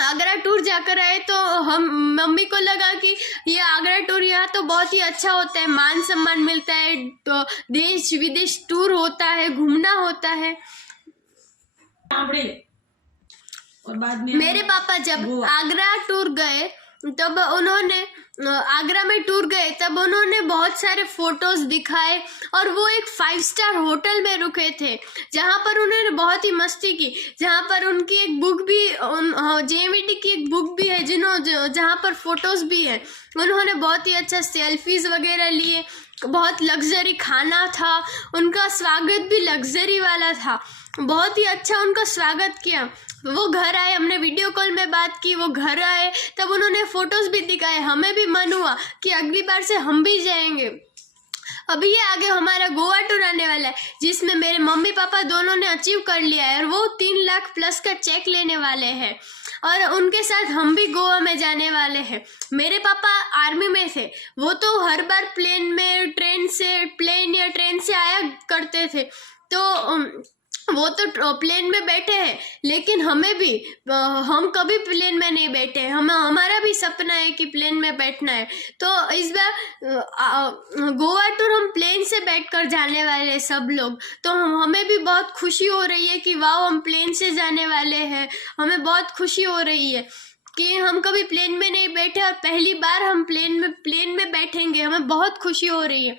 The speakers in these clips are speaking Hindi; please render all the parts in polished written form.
आगरा टूर जाकर आए तो हम मम्मी को लगा कि ये आगरा टूर यहाँ तो बहुत ही अच्छा होता है, मान सम्मान मिलता है, तो देश विदेश टूर होता है, घूमना होता है। और बाद में मेरे पापा जब आगरा टूर गए तब उन्होंने आगरा में टूर गए तब उन्होंने बहुत सारे फोटोज दिखाए और वो एक 5 स्टार होटल में रुके थे जहाँ पर उन्होंने बहुत ही मस्ती की, जहाँ पर उनकी एक बुक भी जेएमवीटी की एक बुक भी है जहाँ पर फोटोज भी है। उन्होंने बहुत ही अच्छा सेल्फीज वगैरह लिए, बहुत लग्जरी खाना था, उनका स्वागत भी लग्जरी वाला था, बहुत ही अच्छा उनका स्वागत किया। वो घर आए, हमने वीडियो कॉल में बात की, वो घर आए तब उन्होंने फोटोज भी दिखाए, हमें भी मन हुआ कि अगली बार से हम भी जाएंगे। अभी ये आगे हमारा गोवा टूर आने वाला है जिसमें मेरे मम्मी पापा दोनों ने अचीव कर लिया है और वो 3 लाख प्लस का चेक लेने वाले हैं और उनके साथ हम भी गोवा में जाने वाले हैं। मेरे पापा आर्मी में थे, वो तो हर बार प्लेन या ट्रेन से आया करते थे, तो वो तो प्लेन में बैठे हैं, लेकिन हमें भी हम कभी प्लेन में नहीं बैठे, हमारा भी सपना है कि प्लेन में बैठना है। तो इस बार गोवा टूर हम प्लेन से बैठकर जाने वाले हैं सब लोग, तो हमें भी बहुत खुशी हो रही है कि वाह हम प्लेन से जाने वाले हैं। हमें बहुत खुशी हो रही है कि हम कभी प्लेन में नहीं बैठे और पहली बार हम प्लेन में बैठेंगे, हमें बहुत खुशी हो रही है।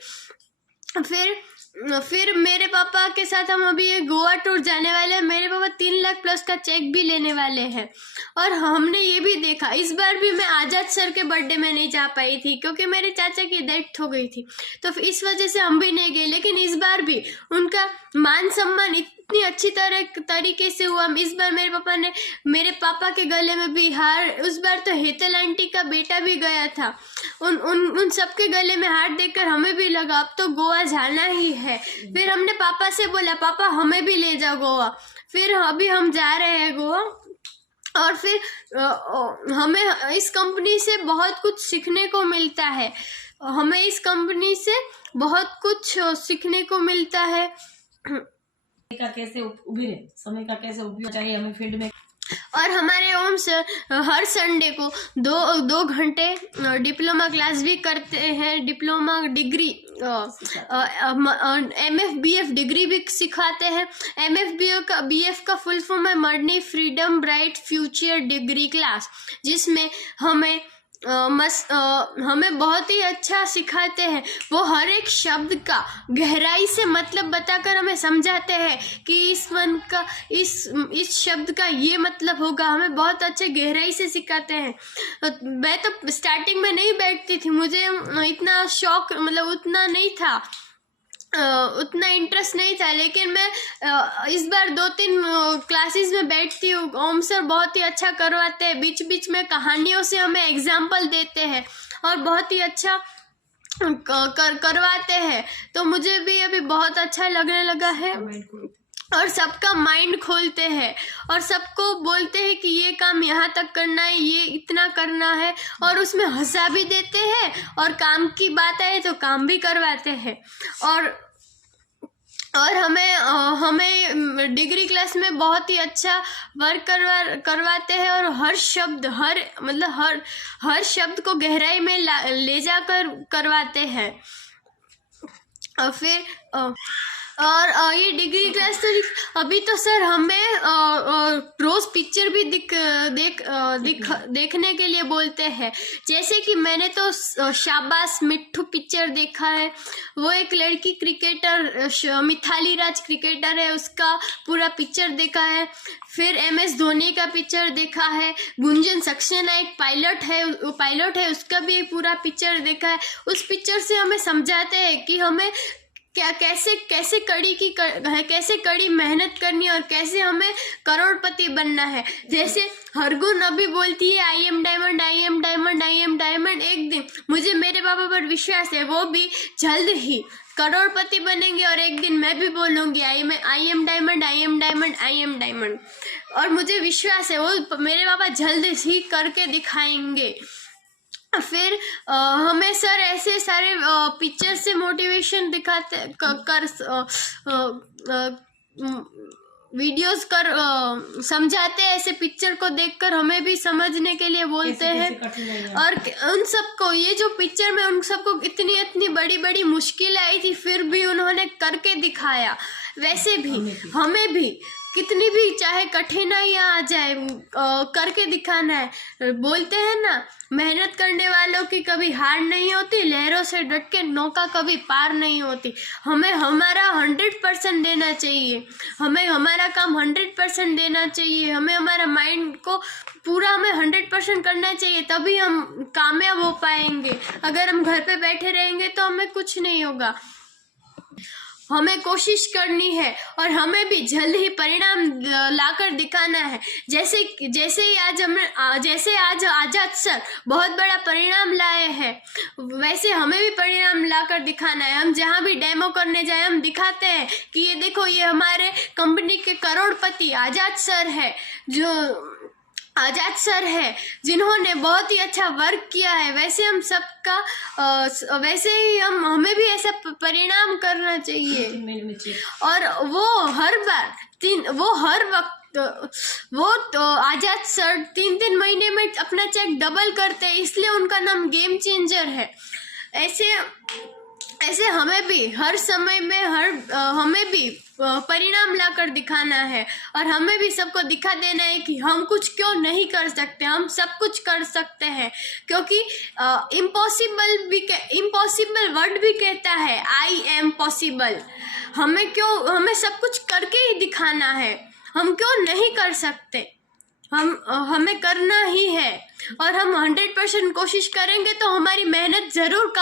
फिर मेरे पापा के साथ हम अभी ये गोवा टूर जाने वाले हैं। मेरे पापा 3 लाख प्लस का चेक भी लेने वाले हैं और हमने ये भी देखा, इस बार भी मैं आज़ाद सर के बर्थडे में नहीं जा पाई थी क्योंकि मेरे चाचा की डेथ हो गई थी, तो इस वजह से हम भी नहीं गए, लेकिन इस बार भी उनका मान सम्मान इतनी अच्छी तरीके से हुआ। इस बार मेरे पापा के गले में भी हार, उस बार तो हेतल आंटी का बेटा भी गया था, उन सबके गले में हार देखकर हमें भी लगा अब तो गोवा जाना ही है। फिर हमने पापा से बोला पापा हमें भी ले जाओ गोवा, फिर अभी हम जा रहे हैं गोवा। और फिर हमें इस कंपनी से बहुत कुछ सीखने को मिलता है, हमें इस कंपनी से बहुत कुछ सीखने को मिलता है का कैसे समय का कैसे उपयोग चाहिए हमें फील्ड में। और हमारे ओम सर हर संडे को 2 घंटे डिप्लोमा क्लास भी करते हैं, डिप्लोमा डिग्री MF-BF डिग्री भी सिखाते हैं। MF-BF का फुल फॉर्म है मर्नी freedom bright future degree class, जिसमें हमें बहुत ही अच्छा सिखाते हैं। वो हर एक शब्द का गहराई से मतलब बताकर हमें समझाते हैं कि इस शब्द का ये मतलब होगा, हमें बहुत अच्छे गहराई से सिखाते हैं। मैं तो स्टार्टिंग में नहीं बैठती थी, मुझे इतना शौक मतलब उतना नहीं था, उतना इंटरेस्ट नहीं था, लेकिन मैं इस बार 2-3 क्लासेस में बैठती हूँ। ओम सर बहुत ही अच्छा करवाते हैं, बीच बीच में कहानियों से हमें एग्जाम्पल देते हैं और बहुत ही अच्छा करवाते हैं, तो मुझे भी अभी बहुत अच्छा लगने लगा है। और सबका माइंड खोलते हैं और सबको बोलते हैं कि ये काम यहाँ तक करना है, ये इतना करना है, और उसमें हंसा भी देते हैं और काम की बात आए तो काम भी करवाते हैं। और हमें डिग्री क्लास में बहुत ही अच्छा वर्क करवाते हैं और हर शब्द को गहराई में ले जाकर करवाते हैं। और फिर ये डिग्री क्लास तो अभी तो सर हमें रोज पिक्चर भी देखने के लिए बोलते हैं, जैसे कि मैंने तो शाबाश मिट्ठू पिक्चर देखा है। वो एक लड़की क्रिकेटर मिथाली राज क्रिकेटर है, उसका पूरा पिक्चर देखा है। फिर MS धोनी का पिक्चर देखा है। गुंजन सक्सेना एक पायलट है, उसका भी पूरा पिक्चर देखा है। उस पिक्चर से हमें समझाते हैं कि हमें कैसे कड़ी मेहनत करनी है और कैसे हमें करोड़पति बनना है। जैसे हरगुन अभी बोलती है I am diamond, I am diamond, I am diamond. एक दिन मुझे मेरे पापा पर विश्वास है, वो भी जल्द ही करोड़पति बनेंगे और एक दिन मैं भी बोलूँगी I am diamond, I am diamond, I am diamond. और मुझे विश्वास है वो मेरे पापा जल्द ही करके दिखाएंगे। फिर हमें सर ऐसे सारे पिक्चर से मोटिवेशन दिखाते वीडियोस समझाते हैं, ऐसे पिक्चर को देखकर हमें भी समझने के लिए बोलते हैं। और उन सबको ये जो पिक्चर में उन सबको इतनी इतनी बड़ी बड़ी मुश्किल आई थी, फिर भी उन्होंने करके दिखाया। वैसे भी हमें भी कितनी भी चाहे कठिनाइयाँ आ जाए करके दिखाना है। बोलते हैं ना, मेहनत करने वालों की कभी हार नहीं होती, लहरों से डट के नौका कभी पार नहीं होती। हमें हमारा 100% देना चाहिए, हमें हमारा काम 100% देना चाहिए, हमें हमारा माइंड को पूरा हमें 100% करना चाहिए, तभी हम कामयाब हो पाएंगे। अगर हम घर पे बैठे रहेंगे तो हमें कुछ नहीं होगा। हमें कोशिश करनी है और हमें भी जल्द ही परिणाम लाकर दिखाना है। जैसे आज आजाद सर बहुत बड़ा परिणाम लाए हैं, वैसे हमें भी परिणाम लाकर दिखाना है। हम जहाँ भी डेमो करने जाए हम दिखाते हैं कि ये देखो, ये हमारे कंपनी के करोड़पति आजाद सर है, जिन्होंने बहुत ही अच्छा वर्क किया है। वैसे हम सबका वैसे ही हमें भी ऐसा परिणाम करना चाहिए। और वो हर वक्त वो तो आजाद सर 3-3 महीने में अपना चेक डबल करते हैं, इसलिए उनका नाम गेम चेंजर है। ऐसे हमें भी हर समय में हमें भी परिणाम लाकर दिखाना है और हमें भी सबको दिखा देना है कि हम कुछ क्यों नहीं कर सकते, हम सब कुछ कर सकते हैं। क्योंकि इम्पॉसिबल वर्ड भी कहता है आई एम पॉसिबल। हमें सब कुछ करके ही दिखाना है, हम क्यों नहीं कर सकते, हमें करना ही है। और हम 100% कोशिश करेंगे तो हमारी मेहनत जरूर